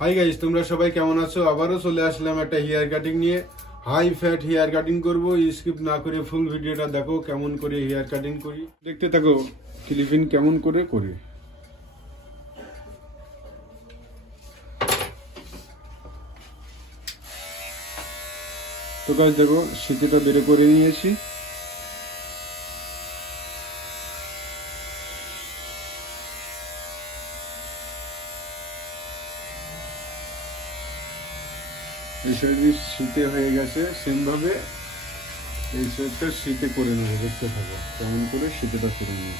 Hi guys, তোমরা সবাই কেমন আছো? আবারও চলে আসলাম একটা হেয়ার কাটিং নিয়ে। হাই ফ্যাট হেয়ার কাটিং করব। স্কিপ না করে ফুল ভিডিওটা দেখো কেমন করে হেয়ার কাটিং করি। দেখতে থাকো ক্লিপিং কেমন করে করি। তো গাইস দেখো, শীতেটা বের করে নিয়েছি। এই সাইডে শীতে হয়ে গেছে, সেম ভাবে এই সাইডটা শীতে করে নেবো। দেখতে থাকো কেমন করে শীতেটা করে নেবো।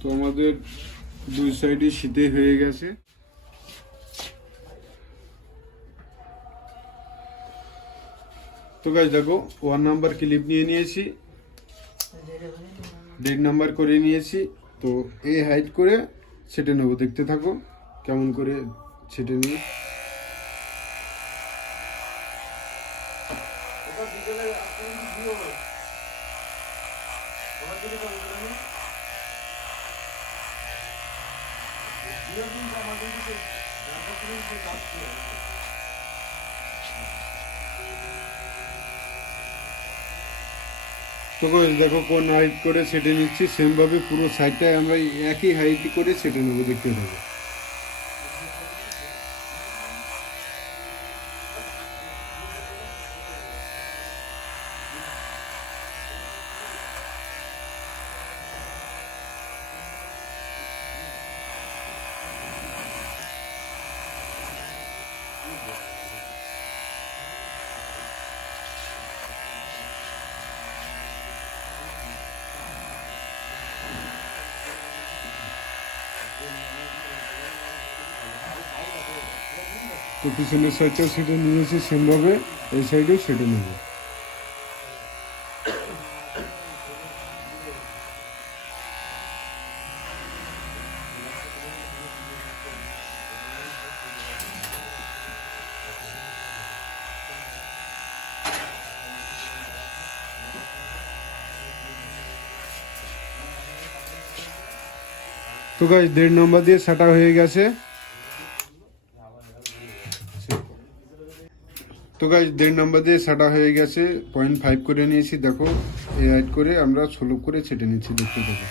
তো আমাদের দুই সাইডে শীতে হয়ে গেছে। তো গাইস দেখো, 1 নাম্বার ক্লিপ নিয়ে নিয়েছি, 1.5 নাম্বার করে নিয়েছি। তো এই হাইট করে ছেটে নেবো। দেখতে থাকো কেমন করে ছেটে নিই। তো গাইস দেখো কোন হাইট করে ছেটে নিচ্ছি। সেম ভাবে পুরো সাইডটায় আমরা একই হাইট করে ছেটে নেবো। দেখতে থাকো। তো পিছনের সাইডটাও সেটে নিয়েছি, সেম ভাবে এই সাইডেও সেটে নেবো। তো গাইস 1.5 নাম্বার দিয়ে ছাটা হয়ে গেছে। তো গাইস 1.5 নাম্বার দিয়ে ছাটা হয়ে গেছে, 0.5 করে নিয়েছি। দেখো এই হাইট করে আমরা স্লোপ করে ছেটে নিচ্ছি। দেখতে থাকো।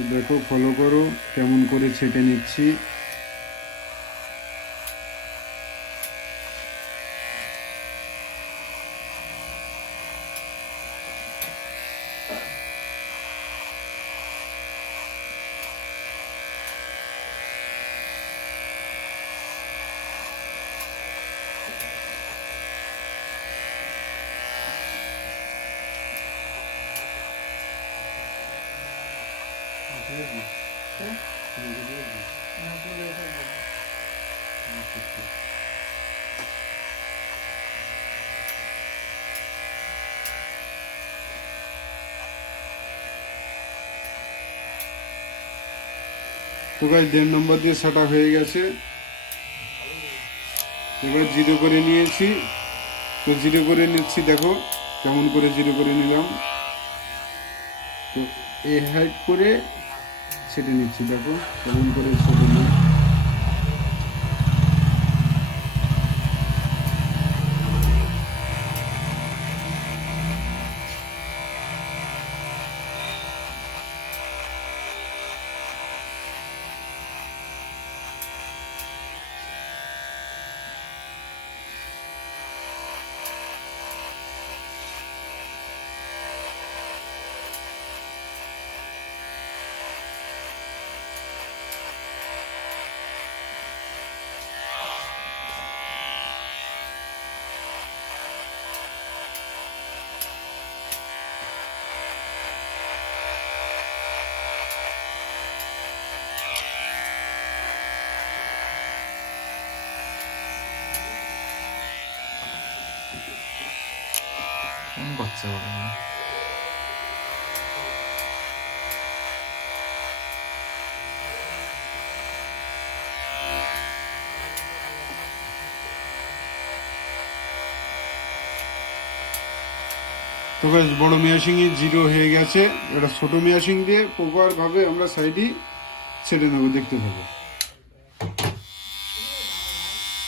তো দেখো, ফলো করো কেমন করে ছেটে নিচ্ছি। তো গাইস 1.5 নম্বর দিয়ে ছাটা হয়ে গেছে। এবার জিরো করে নিয়েছি। তো জিরো করে নিচ্ছি। দেখো কেমন করে জিরো করে নিলাম। তো এই হাইট করে ছেটে নিচ্ছি। দেখো কেমন করে ছেটে নিই। করছে বলে না। তো গাইস বড় মেশিংই জিরো হয়ে গেছে। এটা ছোট মেশিং দিয়ে প্রপার ভাবে আমরা সাইডে ছেড়ে নেবো, দেখতে পাবো।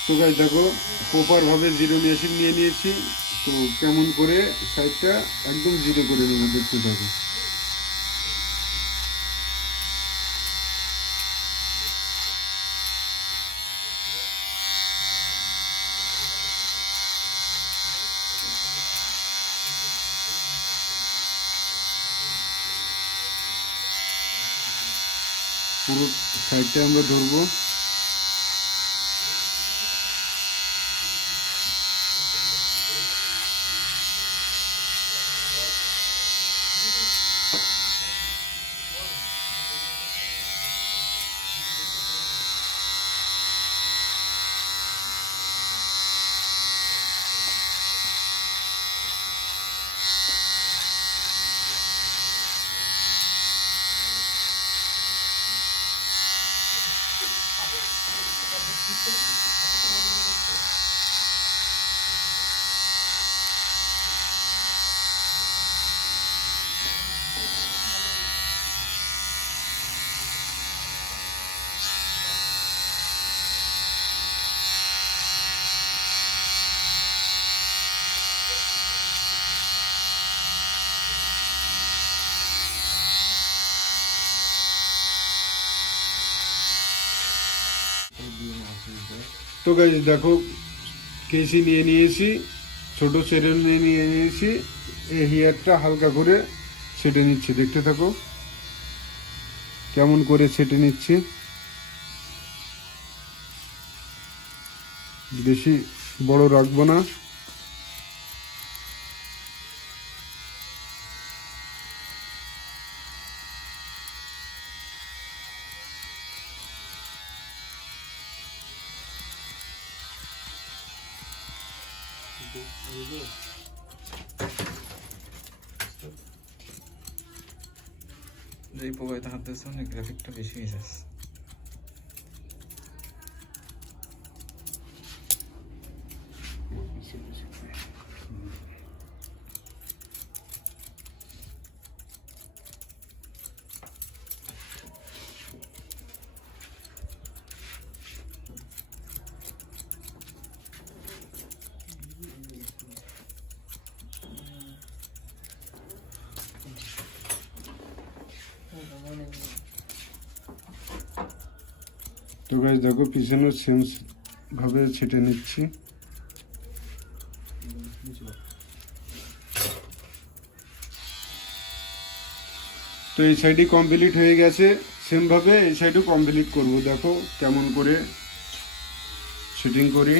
তো গাইস দেখো প্রপার ভাবে জিরো মেশিং নিয়ে নিয়েছি। তো কেমন করে সাইডটা একদম জিরো করে নেবো, দেখতে পাবো। পুরো সাইডটা আমরা ধরবো। তো গাইস দেখো কেসি নিয়ে নিয়েছি, ছোট সেরেল নিয়ে নিয়েছি। এই হেয়ারটা হালকা করে ছেটে নিচ্ছি, দেখতে থাকো কেমন করে ছেটে নিচ্ছি। বেশি বড় রাখবো না। যেই পোকায় হাত দিয়েছে অনেক গ্রাফিকটা বেশি হয়ে যাচ্ছে। তো গাইস দেখো পিছনের সেন্স ভাবে ছেটে নিচ্ছি। তো এই সাইডই কমপ্লিট হয়ে গেছে, সেম ভাবে এই সাইডও কমপ্লিট করব। দেখো কেমন করে সেটিং করি।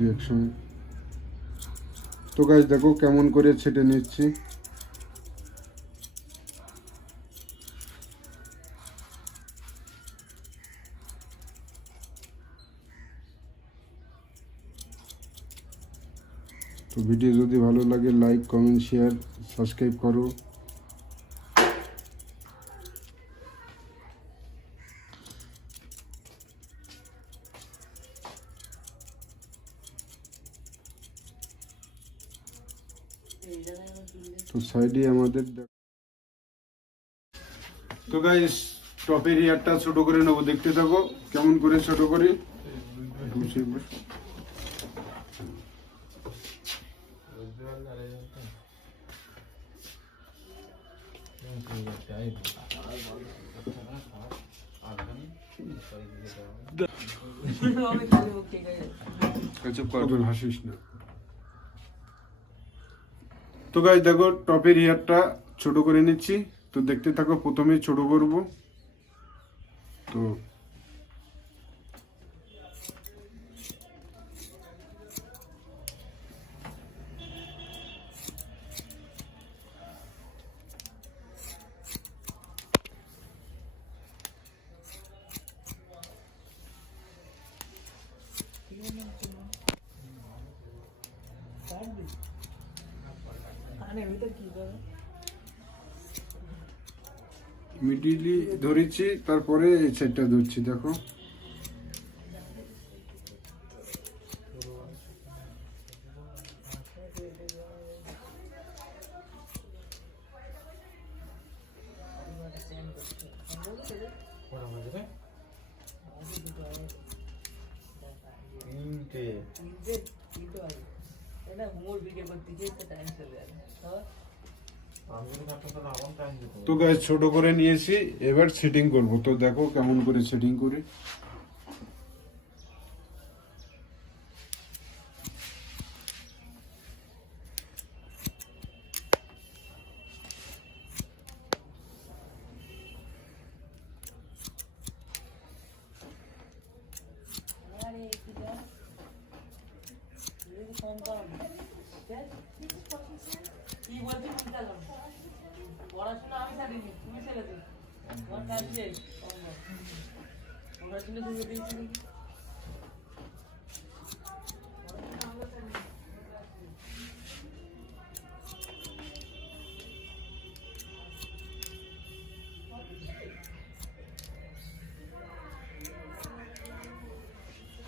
রিঅ্যাকশন। তো গাইস দেখো কেমন করে ছেটে নিচ্ছি। তো ভিডিও যদি ভালো লাগে লাইক কমেন্ট শেয়ার সাবস্ক্রাইব করো। তো সাইডে আমাদের তো গাইস টপের হেয়ারটা ছোট করে নেবো, দেখতে থাকো কেমন করে ছোট করি। চুপ কর, তুই হাসিস না। তো গাইস দেখো টপের হেয়ারটা ছোট করে নিচ্ছি, তো দেখতে থাকো। প্রথমে ছোট করব, তো মিডিলি ধরেছি, তারপরে এই সাইডটা ধরছি দেখো। তো গাইস ছোট করে নিয়েছি, এবার সেটিং করব। তো দেখো কেমন করে সেটিং করি। পড়াশোনা আমি ছাড়িনি, তুমি ছেড়েছো। তোমার কাজ শেষ। পড়াশোনা তুমি দিয়েছিলে।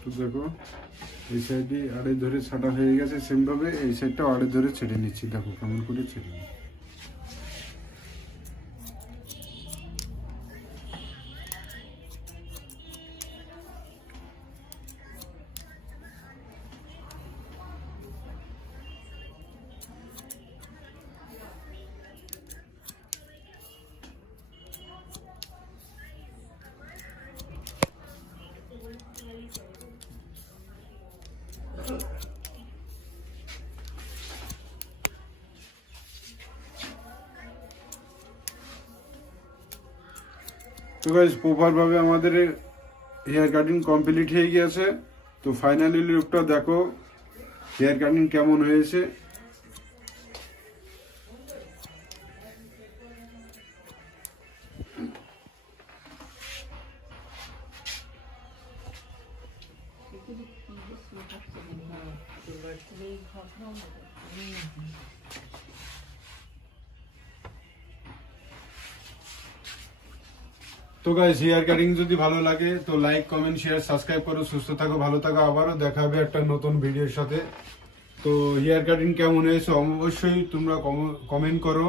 তো দেখো এই সাইডে আড়ে ধরে ছাটা হয়ে গেছে, সেম ভাবে এই সাইডটাও আড়ে ধরে ছেড়ে নিচ্ছি। দেখো কেমন করে ছেড়ে নিই। তো গাইস প্রপার ভাবে আমাদের হেয়ার কাটিং কমপ্লিট হয়ে গেছে। তো ফাইনালি লুকটা দেখো, হেয়ার কাটিং কেমন হয়েছে। তো গাইস হেয়ার কাটিং যদি ভালো লাগে তো লাইক কমেন্ট শেয়ার সাবস্ক্রাইব করো। সুস্থ থাকো, ভালো থাকো, আবারও দেখা হবে একটা নতুন ভিডিওর সাথে। তো হেয়ার কাটিং কেমন হয়েছে অবশ্যই তোমরা কমেন্ট করো।